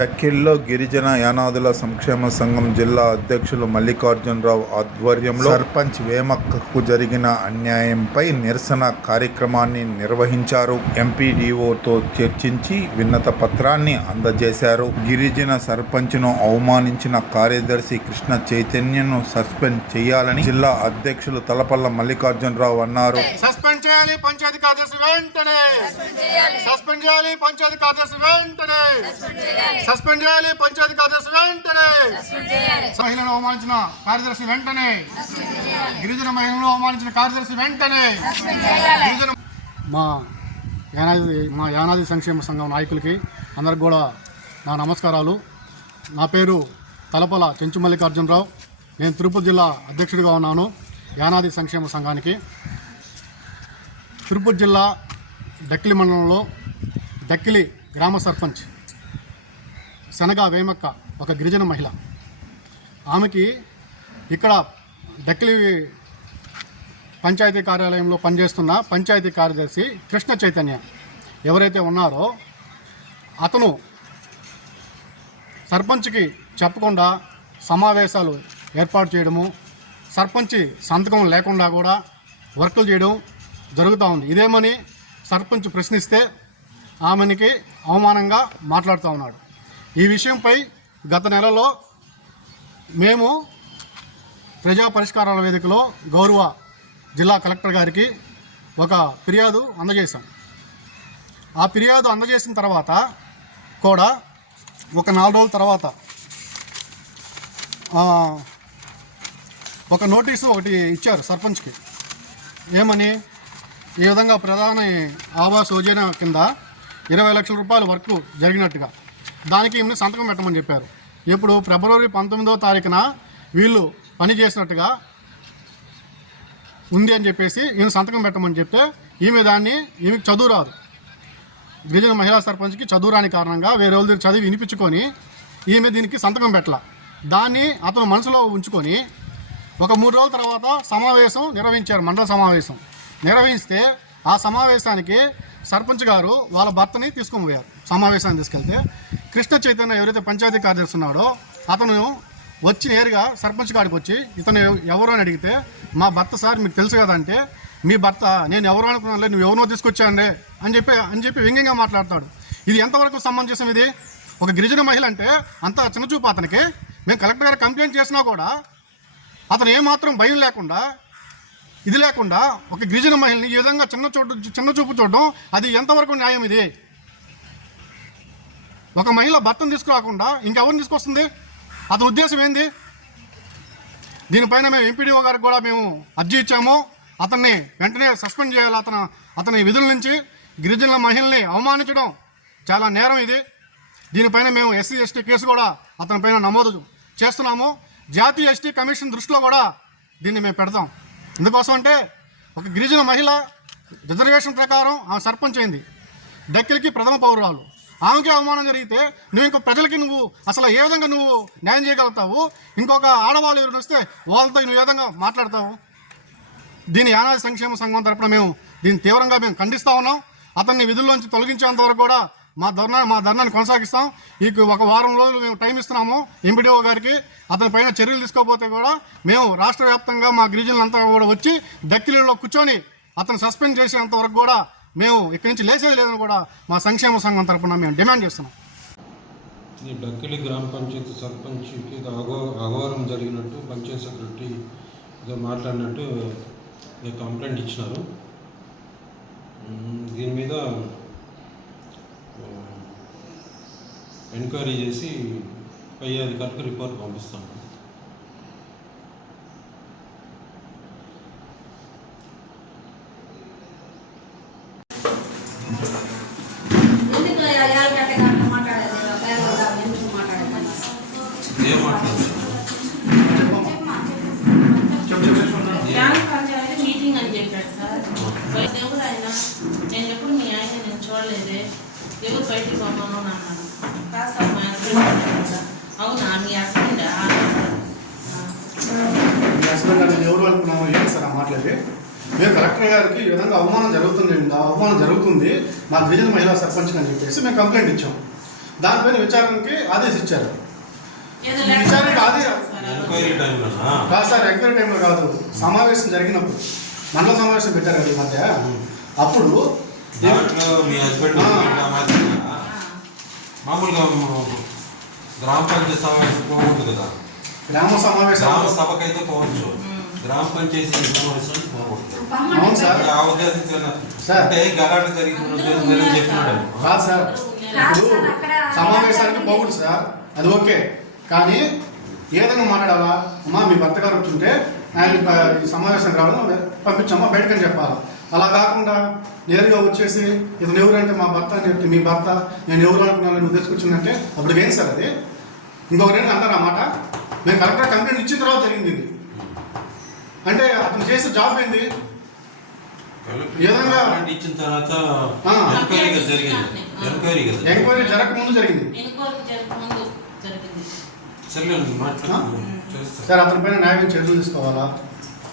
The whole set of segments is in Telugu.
డక్కిల్లో గిరిజన యానాదుల సంక్షేమ సంఘం జిల్లా అధ్యక్షులు మల్లికార్జునరావు ఆధ్వర్యంలో సర్పంచ్ వేమక్కకు జరిగిన అన్యాయంపై నిరసన కార్యక్రమాన్ని నిర్వహించారు. ఎంపీడీఓతో చర్చించి విన్నత పత్రాన్ని అందజేశారు. గిరిజన సర్పంచ్ను అవమానించిన కార్యదర్శి కృష్ణ చైతన్యను సస్పెండ్ చేయాలని జిల్లా అధ్యక్షులు తలపల్ల మల్లికార్జునరావు అన్నారు. సస్పెండ్ చేయాలి పంచాయతీ కార్యదర్శి వెంటనే. సస్పెండ్ చేయాలి. పంచాయతీ కార్యదర్శి వెంటనే. సస్పెండ్ చేయాలి. పంచాయతీ కార్యదర్శి వెంటనే. మహిళను అవమానించిన కార్యదర్శి వెంటనే. గిరిజన మహిళను అవమానించిన కార్యదర్శి వెంటనే. గిరిజన మా యానాది మా యానాది సంక్షేమ సంఘం నాయకులకి అందరికి కూడా నా నమస్కారాలు. నా పేరు తలపల చెంచు మల్లికార్జునరావు. నేను తిరుపతి జిల్లా అధ్యక్షుడిగా ఉన్నాను యానాది సంక్షేమ సంఘానికి. తిరుపతి జిల్లా డక్కిలి మండలంలో డక్కిలి గ్రామ సర్పంచ్. శనగ వేమక్క ఒక గిరిజన మహిళ. ఆమెకి ఇక్కడ డక్కిలి పంచాయతీ కార్యాలయంలో పనిచేస్తున్న పంచాయతీ కార్యదర్శి కృష్ణ చైతన్య. ఎవరైతే ఉన్నారో అతను సర్పంచ్కి చెప్పకుండా సమావేశాలు ఏర్పాటు చేయడము సర్పంచ్ సంతకం లేకుండా కూడా వర్కులు చేయడం జరుగుతూ ఉంది. ఇదేమని సర్పంచ్ ప్రశ్నిస్తే ఆమెనికి అవమానంగా మాట్లాడుతూ ఉన్నాడు. ఈ విషయంపై గత నెలలో మేము ప్రజా పరిష్కారాల వేదికలో గౌరవ జిల్లా కలెక్టర్ గారికి ఒక ఫిర్యాదు అందజేశాం. ఆ ఫిర్యాదు అందజేసిన తర్వాత కూడా ఒక నాలుగు రోజుల తర్వాత ఒక నోటీసు ఒకటి ఇచ్చారు సర్పంచ్కి. ఏమని? ఈ విధంగా ప్రధాని ఆవాస్ యోజన కింద ఇరవై లక్షల రూపాయల వర్క్ జరిగినట్టుగా. దానికి ఈమెను సంతకం పెట్టమని చెప్పారు. ఇప్పుడు ఫిబ్రవరి పంతొమ్మిదో తారీఖున వీళ్ళు పని చేసినట్టుగా ఉంది అని చెప్పేసి ఈమె సంతకం పెట్టమని చెప్తే ఈమె దాన్ని ఈమెకి చదువు రాదు. గిరిజన మహిళా సర్పంచ్కి చదువు రాని కారణంగా వేరే వాళ్ళ దగ్గర చదివి వినిపించుకొని ఈమె దీనికి సంతకం పెట్టాల. దాన్ని అతను మనసులో ఉంచుకొని ఒక మూడు రోజుల తర్వాత సమావేశం నిర్వహించారు మండల సమావేశం. నిర్వహిస్తే ఆ సమావేశానికి సర్పంచ్ గారు వాళ్ళ భర్తని తీసుకొని పోయారు. సమావేశాన్ని తీసుకెళ్తే కృష్ణ చైతన్య ఎవరైతే పంచాయతీ కార్యదర్శి ఉన్నాడో అతను వచ్చి నేరుగా సర్పంచ్ కాడికి వచ్చి ఇతను ఎవరు అని అడిగితే మా భర్త సార్ మీకు తెలుసు కదా అంటే మీ భర్త నేను ఎవరు అనుకున్నాను నువ్వు ఎవరినో తీసుకొచ్చానులే అని చెప్పి అని చెప్పి వ్యంగ్యంగా మాట్లాడతాడు. ఇది ఎంతవరకు సంబంధించిన ఇది? ఒక గిరిజన మహిళ అంటే అంత చిన్నచూపు అతనికి. మేము కలెక్టర్ గారు కంప్లైంట్ చేసినా కూడా అతను ఏమాత్రం భయం లేకుండా ఇది లేకుండా ఒక గిరిజన మహిళని ఈ విధంగా చిన్న చూడ చిన్న చూపు చూడడం అది ఎంతవరకు న్యాయం ఇది? ఒక మహిళ భర్తను తీసుకురాకుండా ఇంకెవరిని తీసుకొస్తుంది? అతని ఉద్దేశం ఏంది? దీనిపైన మేము ఎంపీడీఓ గారికి కూడా మేము అర్జీ ఇచ్చాము. అతన్ని వెంటనే సస్పెండ్ చేయాలి అతను అతని విధుల నుంచి. గిరిజనుల మహిళల్ని అవమానించడం చాలా నేరం ఇది. దీనిపైన మేము ఎస్సీ ఎస్టీ కేసు కూడా అతనిపైన నమోదు చేస్తున్నాము. జాతీయ ఎస్టీ కమిషన్ దృష్టిలో కూడా దీన్ని మేము పెడతాం. ఎందుకోసం అంటే ఒక గిరిజన మహిళ రిజర్వేషన్ ప్రకారం ఆమె సర్పంచ్ అయింది. డక్కిలికి ప్రథమ పౌరాలు ఆమెకి అవమానం జరిగితే నువ్వు ఇంకో ప్రజలకి నువ్వు అసలు ఏ విధంగా నువ్వు న్యాయం చేయగలుగుతావు? ఇంకొక ఆడవాళ్ళు ఎవరైనా వస్తే వాళ్ళతో నువ్వు ఏ విధంగా మాట్లాడతావు? దీని యానాది సంక్షేమ సంఘం తరపున మేము దీన్ని తీవ్రంగా మేము ఖండిస్తా ఉన్నాం. అతన్ని విధుల్లోంచి తొలగించేంత వరకు కూడా మా ధర్నా మా ధర్నాన్ని కొనసాగిస్తాం. ఈ ఒక వారం రోజులు మేము టైం ఇస్తున్నాము ఎంపీడీఓ గారికి. అతని పైన చర్యలు తీసుకోకపోతే కూడా మేము రాష్ట్ర వ్యాప్తంగా మా గిరిజనులంతా కూడా వచ్చి దక్కిలీలో కూర్చొని అతను సస్పెండ్ చేసేంత వరకు కూడా మేము ఇక్కడి నుంచి లేచేది లేదని కూడా మా సంక్షేమ సంఘం తరపున మేము డిమాండ్ చేస్తున్నాం. ఈ డక్కిలి గ్రామ పంచాయతీ సర్పంచ్కి అఘో అగో అఘోరం జరిగినట్టు పంచాయత్ సెక్రటరీ ఏదో మాట్లాడినట్టు కంప్లైంట్ ఇచ్చినారు. దీని మీద ఎంక్వైరీ చేసి పై అధికారికి రిపోర్ట్ పంపిస్తాము. నేను ఎప్పుడు మీ ఆయన నేను చూడలేదే ఎవరు బయటికి పంపను అని అన్నాడు కాస్త మా హస్బెండ్ అన్నాడు సార్. అవునా మీ హస్బెండా మేము కలెక్టర్ గారికి ఈ విధంగా అవమానం జరుగుతుంది ఆ అవమానం జరుగుతుంది మా గిరిజన మహిళా సర్పంచ్ అని చెప్పేసి మేము కంప్లైంట్ ఇచ్చాం. దానిపైన విచారణకి ఆదేశించారు విచారణకి టైంలోనా? కాదు సార్ ఎంక్వైరీ టైంలో కాదు. సమావేశం జరిగినప్పుడు. మండల సమావేశం పెట్టారు కదా ఈ మధ్య. అప్పుడు? మామూలుగా గ్రామ పంచాయతీ సమావేశం పోకూడదు కదా. గ్రామ సమావేశం గ్రామ సభకైతే పోవచ్చు. గ్రామ పంచాయతీ అవును సార్. ఆ ఉద్దేశం చిన్న- సార్. అంటే గలాట జరిగిన ఉద్దేశం జరిగి చెప్పినాడు. కాదు సార్. ఇప్పుడు సమావేశానికి పోకూడదు సార్. అది ఓకే. కానీ ఏదైనా మాట్లాడాలా? అమ్మా మీ భర్త గారు వచ్చుంటే ఆయన సమావేశానికి రావడం పంపించమ్మా బయటకని చెప్పాలి? అలా కాకుండా నేరుగా వచ్చేసి ఇతను ఎవరంటే మా భర్త అని చెప్పి మీ భర్త నేను ఎవరు అనుకున్నాను నువ్వు తీసుకొచ్చిందంటే అప్పుడు ఏం సార్ అది? ఇంకొకటి ఏంటి అంటారు అన్నమాట మేము కలెక్టర్ కంప్లైంట్ ఇచ్చిన తర్వాత జరిగింది ఇది. అంటే అతను చేసే జాబ్ ఏంది? ఏదైనా- ఇచ్చిన తర్వాత. ఎంక్వైరీ జరిగింది. ఎంక్వైరీ కదా? ఎంక్వైరీ జరగకముందు జరిగింది. సరే మాట్లాడు చేస్తా. సార్ అతని పైన న్యాయం చర్యలు తీసుకోవాలా?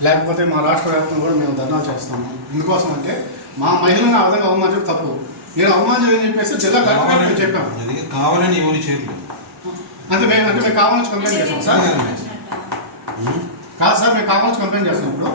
లేకపోతే మా రాష్ట్ర వ్యాప్తంగా కూడా మేము ధర్నా చేస్తాము. ఎందుకోసం అంటే మా మహిళను ఆ విధంగా అవమానించడం తప్పు. నేను అవమానించని చెప్పేసి జిల్లా కలెక్టర్ గారికి మేము చెప్పాం అది కావాలని ఎవరు చేయలేదు అంటే మేము అంటే మేము కావాలని కంప్లైంట్ చేస్తాం సార్ కాదు సార్ మేము కావాలని కంప్లైంట్ చేస్తున్నాం ఇప్పుడు.